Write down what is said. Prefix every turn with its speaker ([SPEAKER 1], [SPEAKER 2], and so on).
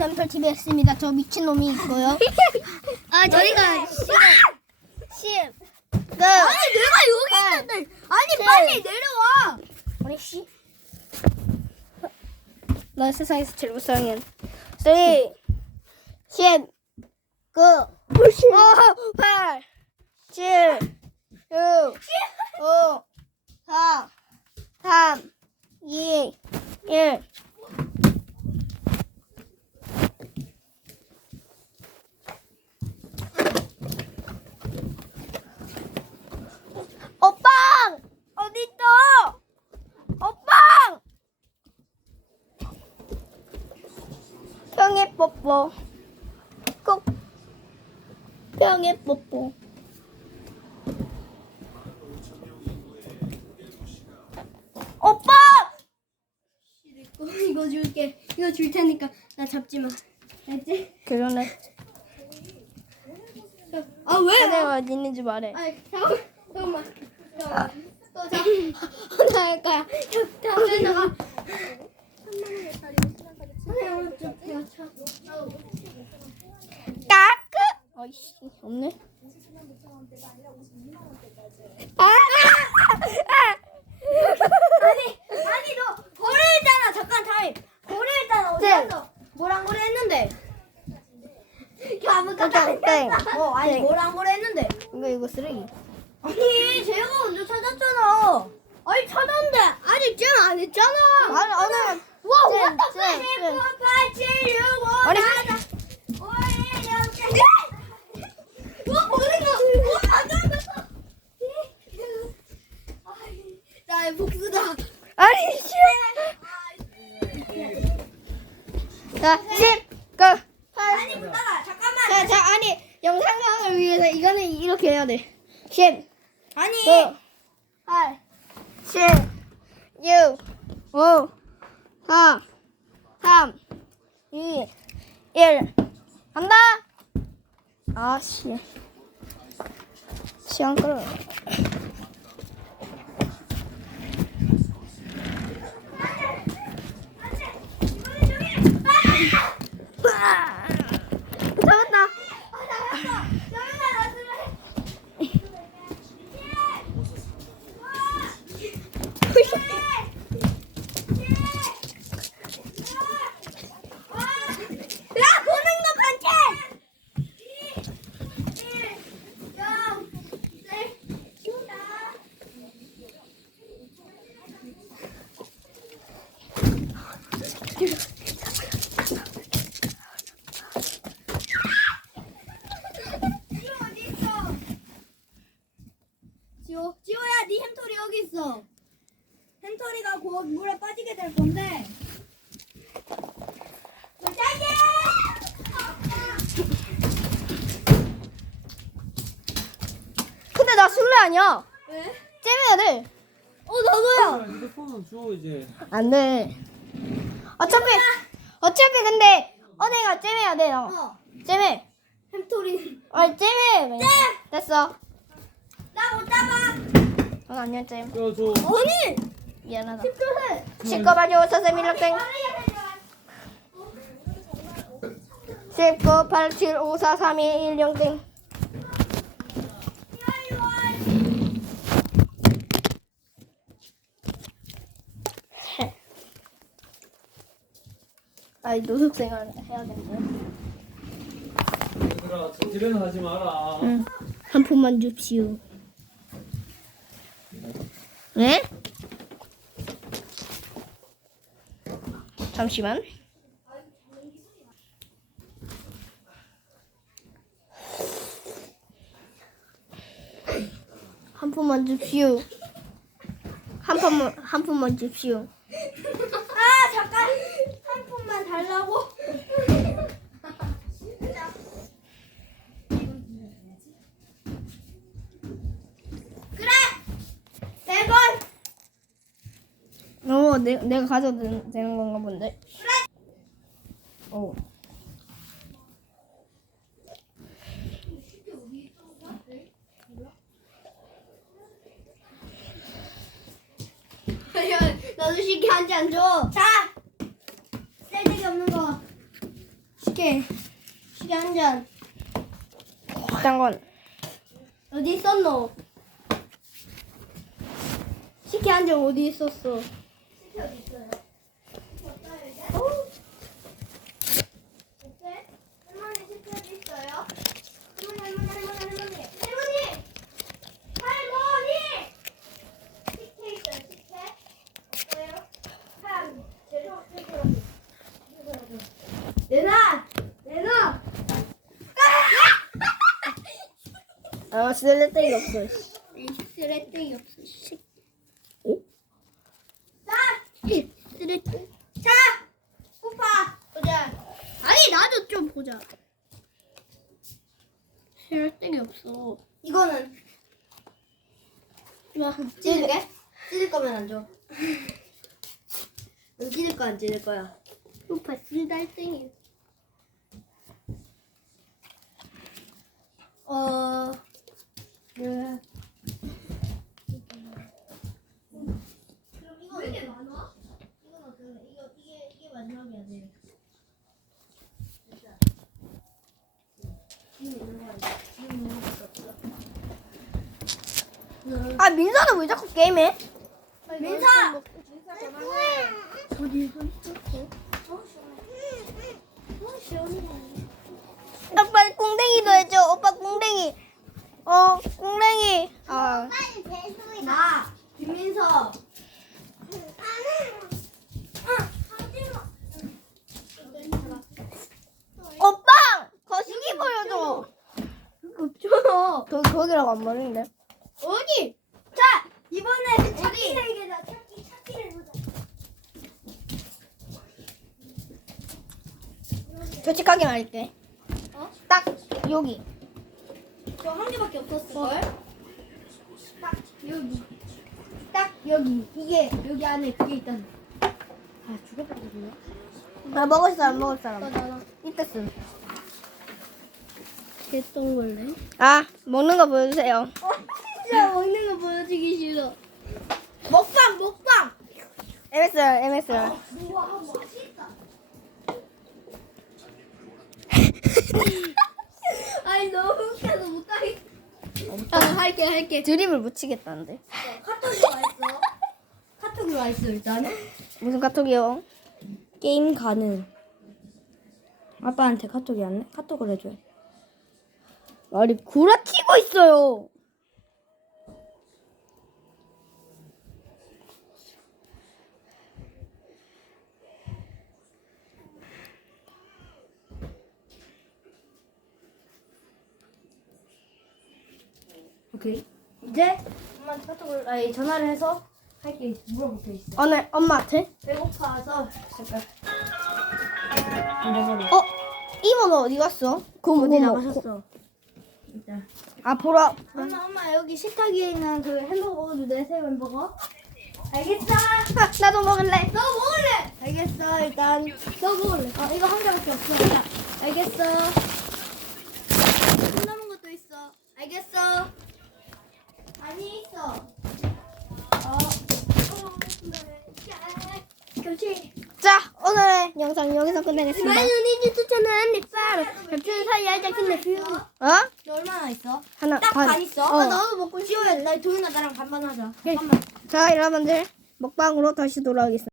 [SPEAKER 1] 템플 TV 했습니다. 저 미친놈이 있고요. 아, 저희가 10, 10, 그,
[SPEAKER 2] 아니 내가 여기
[SPEAKER 1] 팔,
[SPEAKER 2] 있는데 아니
[SPEAKER 1] 칠.
[SPEAKER 2] 빨리 내려와
[SPEAKER 1] 우리 씨. 너 세상에서 제일 불쌍한. 3, 10, 9, 5, 8, 7, 6, 5, 4, 3, 2, 1. 오빵! 어딨어? 오빵! 평의 뽀뽀. 꼭 평의 뽀뽀. 오빠!
[SPEAKER 2] 이거 줄게 이거 줄 테니까 나 잡지 마 알지?
[SPEAKER 1] 그러네.
[SPEAKER 2] 아 왜?
[SPEAKER 1] 내가 어디 있는지 말해.
[SPEAKER 2] 아 잠깐만 잠깐만 잠깐만 또 자. 하나 할 거야 다음에다가
[SPEAKER 1] 까끄! 어이씨, 없네. 아! 아!
[SPEAKER 2] 아니 아니 너 고래했잖아 잠깐 타임 고래했잖아 어디
[SPEAKER 1] 땡.
[SPEAKER 2] 갔어 뭐랑 고래했는데 아무것도 안
[SPEAKER 1] 땡, 땡.
[SPEAKER 2] 했잖아 어 아니
[SPEAKER 1] 땡.
[SPEAKER 2] 뭐랑 고래했는데
[SPEAKER 1] 이거, 이거 쓰레기.
[SPEAKER 2] 아니 제가 먼저 찾았잖아 아니 찾았는데 아직 잼안 했잖아
[SPEAKER 1] 아니, 아니.
[SPEAKER 2] 와
[SPEAKER 1] 잼,
[SPEAKER 2] what the
[SPEAKER 1] 잼,
[SPEAKER 2] fuck
[SPEAKER 1] 잼.
[SPEAKER 2] 9 8 7 6 5
[SPEAKER 1] 아니.
[SPEAKER 2] 4 5 6 7와 보는 거 와, 맞아 나의 복수다
[SPEAKER 1] 아니, 싫어. 자, 10, 9, 8.
[SPEAKER 2] 아니 잠깐만
[SPEAKER 1] 자, 자, 아니, 영상을 위해서 이거는 이렇게 해야 돼. 10,
[SPEAKER 2] 아니
[SPEAKER 1] 9, 8, 7, 6, 5, 4, 3, 2, 1. 간다! 아, 씨. 시간 끌어. 잡았다.
[SPEAKER 2] 야 보는 거 반칙 지호, 지호야, 네 햄토리 여기 있어. 햄토리가 곧 물에 빠지게 될 건데. 짜게!
[SPEAKER 1] 근데 나 술래 아니야.
[SPEAKER 2] 왜?
[SPEAKER 1] 잼해야 돼.
[SPEAKER 2] 어, 나도야.
[SPEAKER 3] 휴대폰은 줘 이제.
[SPEAKER 1] 안 돼. 어차피, 어차피 근데, 언니가 잼해야 돼, 너.
[SPEAKER 2] 어,
[SPEAKER 1] 잼해.
[SPEAKER 2] 햄토리.
[SPEAKER 1] 아, 잼해. 됐어.
[SPEAKER 2] 나 못 잡아.
[SPEAKER 1] 넌 아니야, 잼.
[SPEAKER 3] 줘 줘.
[SPEAKER 2] 아니!
[SPEAKER 1] 미안하다.
[SPEAKER 2] 집중해.
[SPEAKER 1] 실컷 봐줘, 서세밀럭땡. 19, 8, 7, 5, 4, 3, 2, 1, 0 땡. 아이, 노숙생활 해야겠네.
[SPEAKER 3] 얘들아 정지는 하지 마라.
[SPEAKER 1] 응. 한 푼만 줍시오. 네? 잠시만. 한 푼만 줍시오. 한 푼만 한 푼만 줍시오.
[SPEAKER 2] 아, 잠깐. 한 푼만 달라고? 그래! 네 번!
[SPEAKER 1] 어, 내, 내가 가져도 되는, 되는 건가 본데. 어.
[SPEAKER 2] 나도 쉽게 한잔 줘. 자! 쓸데기 없는 거.
[SPEAKER 4] 시계. 시계 한 잔.
[SPEAKER 1] 딴건
[SPEAKER 4] 어디 있었노? 시계 한 잔 어디 있었어? 시계 어디 있어 쓰레기. 자, 쿠파 보자. 아니 나도 좀 보자. 쓰레기 없어.
[SPEAKER 2] 이거는
[SPEAKER 4] 와,
[SPEAKER 2] 찢을게? 찢을 거면 안 줘. 너 찢을 거안 찢을 거야?
[SPEAKER 4] 쿠파 쓰레기.
[SPEAKER 2] 어.
[SPEAKER 4] 그럼 이거 왜 이렇게 많아? 이건 어떨래? 이거 이게 이게 마지막이야 돼.
[SPEAKER 1] 아 민서는 왜 자꾸 게임해?
[SPEAKER 4] 민사.
[SPEAKER 1] 오빠 꽁댕이도 해줘 오빠 꽁댕이 어 꽁댕이 아
[SPEAKER 2] 나 김민서.
[SPEAKER 1] 오빠 거시기 보여줘
[SPEAKER 4] 없잖아.
[SPEAKER 1] 거, 거기라고 안 말했는데
[SPEAKER 4] 어디?
[SPEAKER 2] 자 이번에 찾기 세계다. 찾기 찾기를 보자.
[SPEAKER 1] 솔직하게 말할게
[SPEAKER 4] 어?
[SPEAKER 1] 딱 여기
[SPEAKER 2] 저 한 개밖에 없었을 걸.
[SPEAKER 4] 딱 여기.
[SPEAKER 2] 딱 여기 이게 여기 안에 그게 있다. 아 죽어버리겠네.
[SPEAKER 1] 아 먹을 사람 먹을 사람
[SPEAKER 4] 나나
[SPEAKER 1] 이때 쓴.
[SPEAKER 4] 개똥벌레.
[SPEAKER 1] 아 먹는 거 보여주세요
[SPEAKER 4] 진짜 먹는 거 보여주기 싫어.
[SPEAKER 2] 먹방 먹방.
[SPEAKER 1] MSR MSR
[SPEAKER 2] 우와 맛있다.
[SPEAKER 4] 아니 너무 웃겨서 못하겠어. 아 할게 할게.
[SPEAKER 1] 드립을 묻히겠다는데
[SPEAKER 2] 카톡이 와 있어. 카톡이 와 있어 일단.
[SPEAKER 1] 무슨 카톡이요?
[SPEAKER 2] 게임 가능. 아빠한테 카톡이 왔네. 카톡을 해줘.
[SPEAKER 1] 말이 구라치고 있어요
[SPEAKER 2] 오케이. 이제 엄마한테 카톡을 아니 전화를 해서 할게 물어볼 게 있어.
[SPEAKER 1] 오늘 엄마한테
[SPEAKER 2] 배고파서 잠깐.
[SPEAKER 1] 어? 이모는 어디 갔어? 그거
[SPEAKER 2] 어디
[SPEAKER 1] 먹고.
[SPEAKER 2] 나가셨어? 일단.
[SPEAKER 1] 아 보라
[SPEAKER 2] 엄마 엄마 여기 식탁 위에 있는 그 햄버거 먹어도 돼? 새 햄버거? 알겠어.
[SPEAKER 1] 아, 나도 먹을래
[SPEAKER 2] 너 먹을래? 알겠어 일단 너 먹을래? 어 이거 한 개밖에 없어. 자, 알겠어. 한 남은 것도 있어. 알겠어. 아니 있어. 어.
[SPEAKER 1] 자 오늘의 영상 여기서 끝내겠습니다
[SPEAKER 4] 마요네즈 추천한 립바로 잡초는 사이 알자 근데 뷰.
[SPEAKER 1] 어?
[SPEAKER 2] 너 얼마나 있어?
[SPEAKER 1] 하나
[SPEAKER 2] 딱반 있어.
[SPEAKER 1] 어.
[SPEAKER 2] 어. 나도 먹고 싶어. 나 도윤아 나랑 반반 하자. 반반.
[SPEAKER 1] 자 여러분들 먹방으로 다시 돌아오겠습니다